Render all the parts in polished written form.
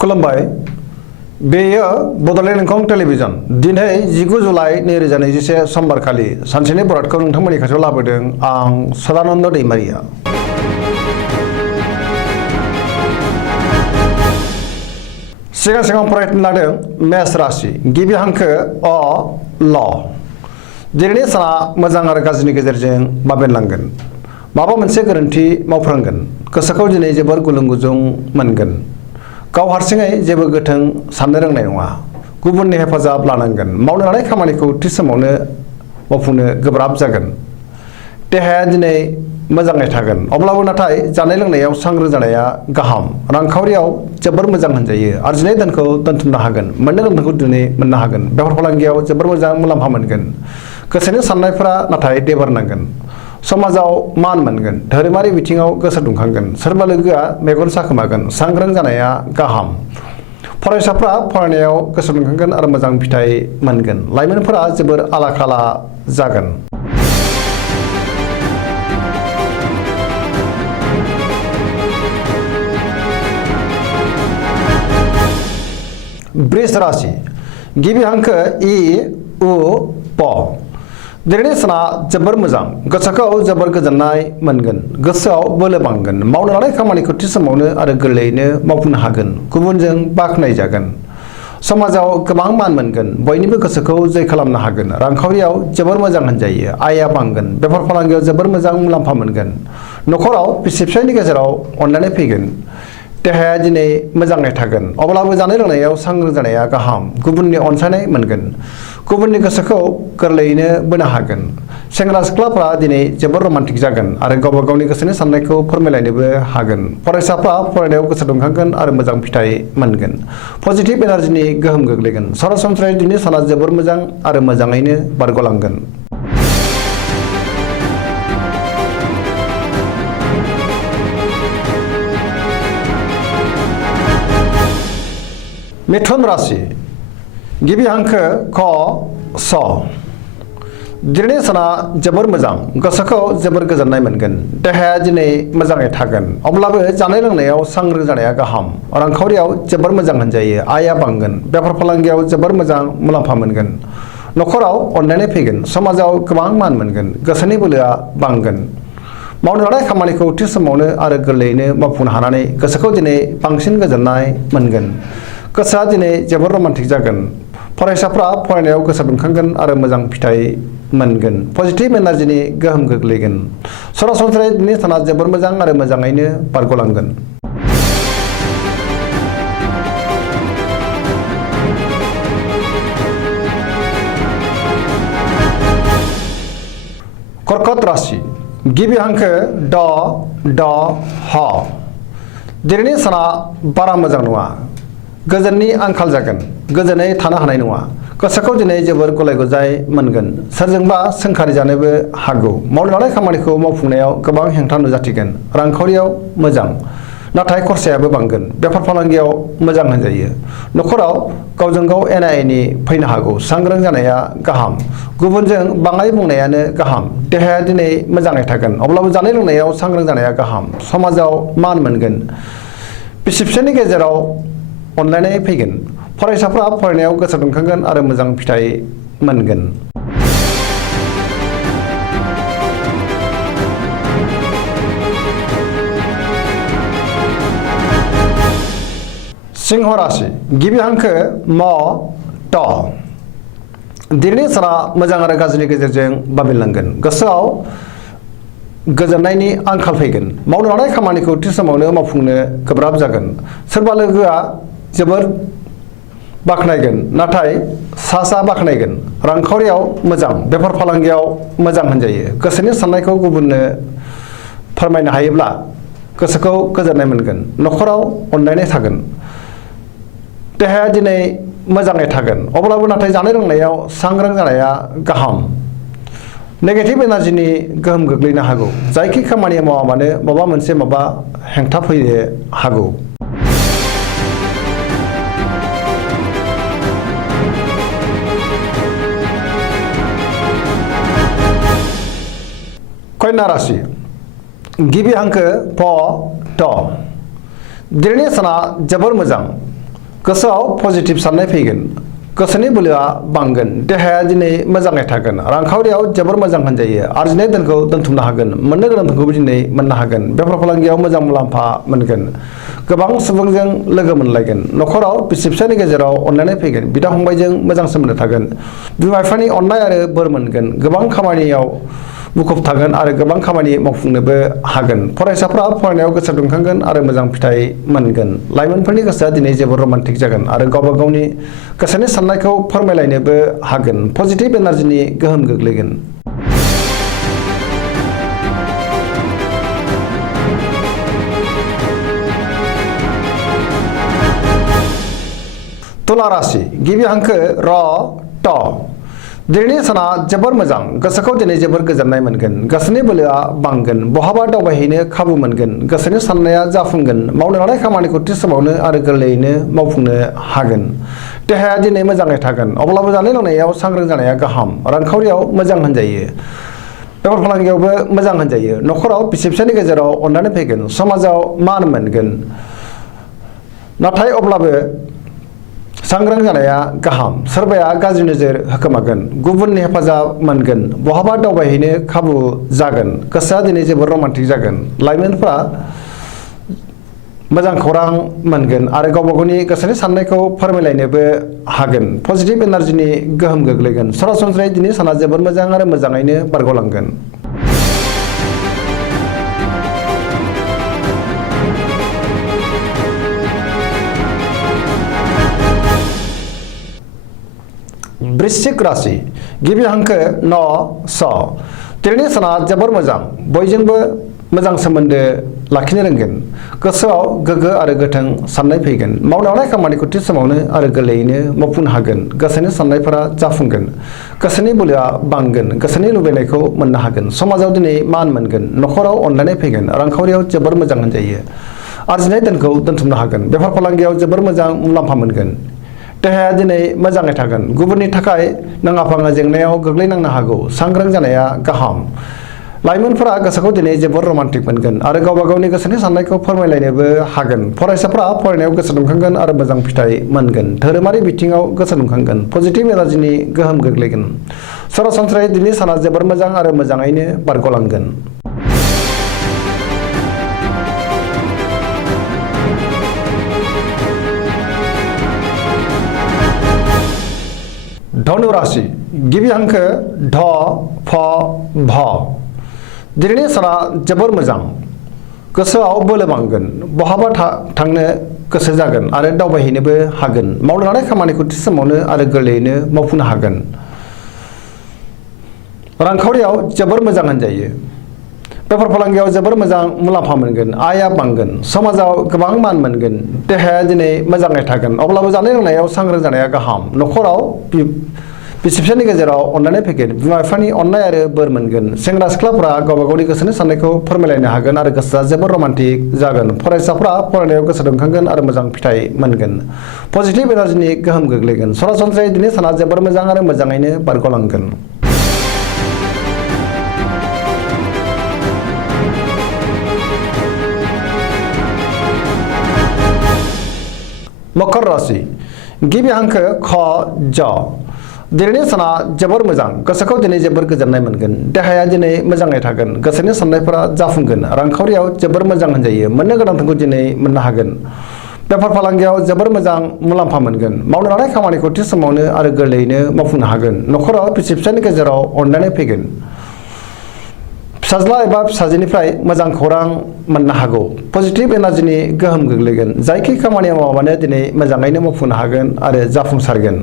खुलुमबाय बेयो बड'लेण्ड इंखं टेलिभिजन दिनै 19 जुलाइ 2021 समबारखालि सानसेनि बरादखौ नोंथांमोननि खाथियाव लाबोदों आं सदानन्द दैमारिया। सिगां फरायनो लादों मेष राशि गिबि हांखो अ ल दिनैनि साना मोजां आरो गाज्रिनि गेजेरजों बाबेनलांगोन माबा मोनसे गोरोन्थि मावफ्रांगोन गोसोखौ दिनै जोबोर गुलुं गुजुं मोनगोन गाव हारसिङै जेबो गोथों साननो रोंनाय नङा गुबुननि हेफाजाब लानांगोन मावनो लानाय खामानिखौ थि समावनो मावफुंनो गोब्राब जागोन देहाया दिनै मोजाङै थागोन अब्लाबो नाथाय जानाय लोंनायाव सांग्रां जानाया गाहाम रांखावरियाव जोबोर मोजां होनजायो आरजिनाय धोनखौ दोनथुमनो हागोन मोननो गोनांखौ दिनै मोननो हागोन बेफार फालांगियाव जोबोर मोजां मुलाम्फा मोनगोन गोसोनि साननायफोरा नाथाय देबारनांगोन समाजाव मान मोनगोन धोरोमारि बिथिङाव गोसो दुंखांगोन सोरबा लोगोआ मेगन साखोमागोन सांग्रां जानाया गाहाम फरायसाफ्रा फरायनायाव गोसो दुंखांगोन आरो मोजां फिथाइ मोनगोन लाइमोनफोरा जोबोर आला खाला जागोन। वृष राशि गिबि हांखो इ उ प दिनैनि साना जोबोर मोजां गोसोखौ जोबोर गोजोननाय मोनगोन गोसोआव बोलो बांगोन मावनो लानाय खामानिखौ थि समावनो आरो गोरलैयैनो मावफुंनो हागोन गुबुनजों बाख्नायजागोन समाजाव गोबां मान मोनगोन बयनिबो गोसोखौ जै खालामनो हागोन रांखावरियाव जोबोर मोजां होनजायो आयआ बांगोन बेफार फालांगियाव जोबोर मोजां मुलाम्फा मोनगोन न'खराव बिसि फिसायनि गेजेराव अनलायनाय फैगोन देहाया दिनै मोजाङै थागोन अब्लाबो जानाय लोंनायाव सांग्रां जानाया गाहाम गुबुननि अनसायनाय मोनगोन गुबुननि गोसोखौ गोरलैयैनो बोनो हागोन सेंग्रा सिख्लाफ्रा दिनै जोबोर रमान्टिक जागोन आरो गावबा गावनि गोसोनि साननायखौ फोरमायलायनोबो हागोन फरायसाफ्रा फरायनायाव गोसो दुंखांगोन आरो मोजां फिथाइ मोनगोन पजिटिभ एनार्जिनि गोहोम गोग्लैगोन सरासनस्रायै दिनै साना जोबोर मोजां आरो मोजाङैनो बारग'लांगोन। मिथुन राशि गिबि हांखो क स दिनैनि साना जोबोर मोजां गोसोखौ जोबोर गोजोननाय मोनगोन देहाया दिनै मोजाङै थागोन अब्लाबो जानाय लोंनायाव सांग्रां जानाया गाहाम रांखावरियाव जोबोर मोजां होनजायो आयआ बांगोन बेफार फालांगियाव जोबोर मोजां मुलाम्फा मोनगोन न'खराव अनलायनाय फैगोन समाजाव गोबां मान मोनगोन गोसोनि बोलोआ बांगोन मावनो लानाय खामानिखौ थि समावनो आरो गोरलैयैनो मावफुंनो हानानै गोसोखौ दिनै बांसिन गोजोननाय मोनगोन गोसोआ दिनै जोबोर रमान्टिक जागोन फरायसाफ्रा फरायनायाव गोसो दुंखांगोन आरो मोजां फिथाइ मोनगोन पजिटिभ एनार्जिनि गोहोम गोग्लैगोन सरासनस्रायै दिनै साना जोबोर मोजां आरो मोजाङैनो बारग'लांगोन। कर्कट राशि गिबि हांखो ड ड ह दिनैनि साना बारा मोजां नङा गोजोननि आंखाल जागोन गोजोनै थानो हानाय नङा गोसोखौ दिनै जोबोर गलाय गुजाय मोनगोन सोरजोंबा सोंखारि जानोबो हागौ मावनो लानाय खामानिखौ मावफुंनायाव गोबां हेंथा नुजाथिगोन रांखावरियाव मोजां नाथाय खरसायाबो बांगोन बेफार फालांगियाव मोजां होनजायो न'खराव गावजों गाव एना एनि फैनो हागौ सांग्रां जानाया गाहाम गुबुनजों बाङाय बुंनायानो गाहाम देहाया दिनै मोजाङै थागोन अब्लाबो जानाय लोंनायाव सांग्रां जानाया गाहाम समाजाव मान मोनगोन बिसि फिसायनि गेजेराव अनलायनाय फैगोन फरायसाफ्रा फरायनायाव गोसो दुंखांगोन आरो मोजां फिथाइ मोनगोन। सिंह राशि गिबि हांखो म ट दिनैनि साना मोजां आरो गाज्रिनि गेजेरजों बाबेनलांगोन गोसोआव गोजोननायनि आंखाल फैगोन मावनो लानाय खामानिखौ थि समावनो मावफुंनो गोब्राब जागोन सोरबा लोगोआ जोबोर बाख्नायगोन नाथाय सा बाख्नायगोन रांखावरियाव मोजां बेफार फालांगियाव मोजां होनजायो गोसोनि साननायखौ गुबुननो फोरमायनो हायोब्ला गोसोखौ गोजोननाय मोनगोन न'खराव अनलायनाय थागोन देहाया दिनै मोजाङै थागोन अब्लाबो नाथाय जानाय लोंनायाव सांग्रां जानाया गाहाम नेगेटिभ एनार्जिनि गोहोम गोग्लैनो हागौ जायखि खामानि मावा मानो माबा मोनसे हेंथा फैनो हागौ। कन्या राशि गिबि हांखो प ट दिनैनि साना जोबोर मोजां गोसोआव पजिटिभ साननाय फैगोन गोसोनि बोलोआ बांगोन देहाया दिनै मोजाङै थागोन रांखावरियाव जोबोर मोजां होनजायो आरजिनाय धोनखौ दोनथुमनो हागोन मोननो गोनां धोनखौबो दिनै मोननो हागोन बेफार फालांगियाव मोजां मुलाम्फा मोनगोन गोबां सुबुंजों लोगो मोनलायगोन न'खराव बिसि फिसायनि गेजेराव अनलायनाय फैगोन बिदा फंबायजों मोजां सोमोन्दो थागोन बिमा बिफानि अननाय आरो बोर मोनगोन गोबां खामानियाव मुखुब थागोन आरो गोबां खामानि मावफुंनोबो हागोन फरायसाफ्रा फरायनायाव गोसो दुंखांगोन आरो मोजां फिथाइ मोनगोन लाइमोनफोरनि गोसोआ दिनै जोबोर रमान्टिक जागोन आरो गावबा गावनि गोसोनि साननायखौ फोरमायलायनोबो हागोन पजिटिभ एनार्जिनि गोहोम गोग्लैगोन तुला राशि गिबि हांखो र ट दिनैनि साना जोबोर मोजां गोसोखौ दिनै जोबोर गोजोननाय मोनगोन गोसोनि बोलोआ बांगोन बहाबा दावबायहैनो खाबु मोनगोन गोसोनि साननाया जाफुंगोन मावनो लानाय खामानिखौ थि समावनो आरो गोरलैयैनो मावफुंनो हागोन देहाया दिनै मोजाङै थागोन अब्लाबो जानाय लोंनायाव सांग्रां जानाया गाहाम रांखावरियाव मोजां होनजायो बेफार फालांगियावबो मोजां होनजायो न'खराव बिसि फिसायनि गेजेराव अननानै फैगोन समाजाव मान मोनगोन नाथाय अब्लाबो सांग्रां जानाया गाहाम सोरबाया गाज्रि नोजोर होखोमागोन गुबुननि हेफाजाब मोनगोन बहाबा दावबायहैनो खाबु जागोन गोसोआ दिनै जोबोर रमान्टिक जागोन लाइमोनफ्रा मोजां खौरां मोनगोन आरो गावबा गावनि गोसोनि साननायखौ फोरमायलायनोबो हागोन पजिटिभ एनार्जिनि गोहोम गोग्लैगोन सरासनस्रायै दिनै साना जोबोर मोजां आरो मोजाङैनो बारग'लांगोन वृश्चिक राशि गिबि हांखो न स दिनैनि साना जोबोर मोजां बयजोंबो मोजां सोमोन्दो लाखिनो रोंगोन गोसोआव गोग्गो आरो गोथों साननाय फैगोन मावनो हानाय खामानिखौ थि समावनो आरो गोरलैयैनो मावफुंनो हागोन गोसोनि साननायफोरा जाफुंगोन गोसोनि बोलोआ बांगोन गोसोनि लुबैनायखौ मोननो हागोन समाजाव दिनै मान मोनगोन न'खराव अनलायनाय फैगोन रांखावरियाव जोबोर मोजां होनजायो आरजिनाय धोनखौ दोनथुमनो हागोन बेफार फालांगियाव जोबोर मोजां मुलाम्फा मोनगोन देहाया दिनै मोजाङै थागोन गुबुननि थाखाय नाङा फाङा जेंनायाव गोग्लैनांनो हागौ सांग्रां जानाया गाहाम लाइमोनफोरा गोसोखौ दिनै जोबोर रमान्टिक मोनगोन आरो गावबा गावनि गोसोनि साननायखौ फोरमायलायनोबो हागोन फरायसाफ्रा फरायनायाव गोसो दुंखांगोन आरो मोजां फिथाइ मोनगोन धोरोमारि बिथिङाव गोसो दुंखांगोन पजिटिभ एनार्जिनि गोहोम गोग्लैगोन सरासनस्रायै दिनै साना जोबोर मोजां आरो मोजाङैनो बारग'लांगोन धनु राशि गिबि हांखो ढ फ भ दिनैनि साना जोबोर मोजां गोसोआव बोलो बांगोन बहाबा थांनो गोसो जागोन आरो दावबायहैनोबो हागोन मावनो लानाय खामानिखौ थि समावनो आरो गोरलैयैनो मावफुंनो हागोन रांखावरियाव जोबोर मोजां होनजायो बेफार फालांगियाव जोबोर मोजां मुलाम्फा मोनगोन आयआ बांगोन समाजाव गोबां मान मोनगोन देहाया दिनै मोजाङै थागोन अब्लाबो जानाय लोंनायाव सांग्रां जानाया गाहाम न'खराव बिसि फिसायनि गेजेराव अनलायनाय फैगोन बिमा बिफानि अननाय आरो बोर मोनगोन सेंग्रा सिख्लाफ्रा गावबा गावनि गोसोनि साननायखौ फोरमायलायनो हागोन आरो गोसोआ जोबोर रमान्टिक जागोन फरायसाफ्रा फरायनायाव गोसो दुंखांगोन आरो मोजां फिथाइ मोनगोन पजिटिभ एनार्जिनि गोहोम गोग्लैगोन सरासनस्रायै दिनै साना जोबोर मोजां आरो मोजाङैनो बारग'लांगोन मकर राशि गिबि हांखो ख ज दिनैनि साना जोबोर मोजां गोसोखौ दिनै जोबोर गोजोननाय मोनगोन देहाया दिनै मोजाङै थागोन गोसोनि साननायफोरा जाफुंगोन रांखावरियाव जोबोर मोजां होनजायो मोननो गोनांखौ दिनै मोननो हागोन बेफार फालांगियाव जोबोर मोजां मुलाम्फा मोनगोन मावनो लानाय खामानिखौ थि समावनो आरो गोरलैयैनो मावफुंनो हागोन न'खराव बिसि फिसायनि गेजेराव अनलायनाय फैगोन फिसाज्ला एबा फिसाजोनिफ्राय मोजां खौरां मोननो हागौ पजिटिभ एनार्जिनि गोहोम गोग्लैगोन जायखि खामानि मावाबानो दिनै मोजाङैनो मावफुंनो हागोन आरो जाफुंसारगोन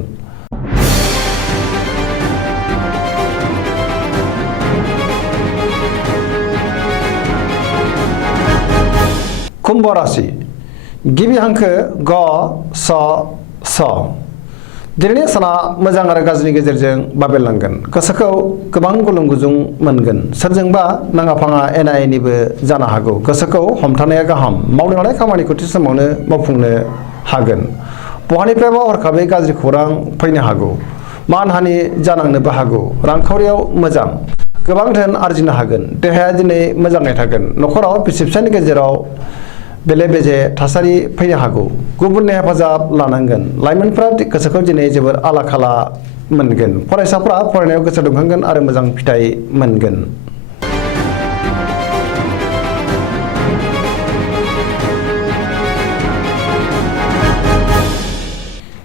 कुम्भ राशि गिबि हांखो ग स स दिनैनि साना मोजां आरो गाज्रिनि गेजेरजों बाबेरलांगोन गोसोखौ गोबां गुलुं गुजुं मोनगोन सोरजोंबा नाङा फाङा एना एनिबो जानो हागौ गोसोखौ हमथानाया गाहाम मावनो लानाय खामानिखौ थि समावनो मावफुंनो हागोन बहानिफ्रायबा हरखाबै गाज्रि खौरां फैनो हागौ मानहानि जानांनोबो हागौ रांखावरियाव मोजां गोबां धोन आरजिनो हागोन देहाया दिनै मोजाङै थागोन न'खराव बिसि फिसायनि गेजेराव बेले बेजे थासारि फैनो हागौ। गुबुननि हेफाजाब लानांगोन। लाइमोनफ्रा गोसोखौ दिनै जोबोर आला खाला मोनगोन। फरायसाफ्रा फरायनायाव गोसो दुंखांगोन आरो मोजां फिथाइ मोनगोन।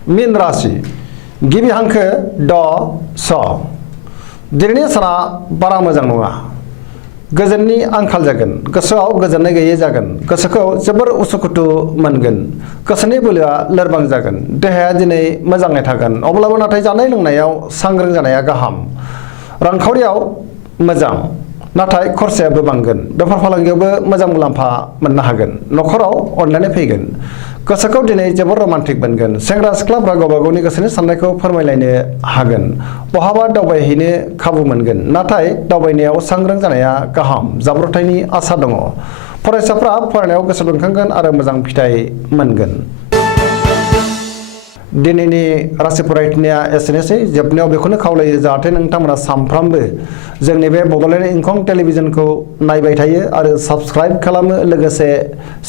मीन राशि गिबि हांखो ड स। दिनैनि साना बारा मोजां नङा। गोजोननि आंखाल जागोन। गोसोआव गोजोननाय गैयै जागोन। गोसोखौ जोबोर उसुखुथु मोनगोन। गोसोनि बोलोआ लोरबां जागोन। देहाया दिनै मोजाङै थागोन। अब्लाबो नाथाय जानाय लोंनायाव सांग्रां जानाया गाहाम। रांखावरियाव मोजां, नाथाय खरसायाबो बांगोन। बेफार फालांगियावबो मोजां मुलाम्फा मोननो हागोन। न'खराव अनलायनाय फैगोन। गोसोखौ दिनै जोबोर रमान्टिक मोनगोन। सेंग्रा सिख्लाफ्रा गावबा गावनि गोसोनि साननायखौ फोरमायलायनो हागोन। बहाबा दावबायहैनो खाबु मोनगोन, नाथाय दावबायनायाव सांग्रां जानाया गाहाम। जाब्रबथायनि आसा दङ। फरायसाफ्रा फरायनायाव गोसो दुंखांगोन आरो मोजां फिथाइ मोनगोन। दिनैनि राशि फरायथिनाया एसेनोसै। जोबनायाव बेखौनो खावलायो जाहाथे नोंथांमोना सानफ्रामबो जोंनि बे बड'लेण्ड इंखं टेलिभिजनखौ नायबाय थायो आरो साबस्क्राइब खालामो, लोगोसे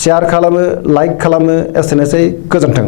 शेयार खालामो, लाइक खालामो। एसेनोसै, गोजोन्थों।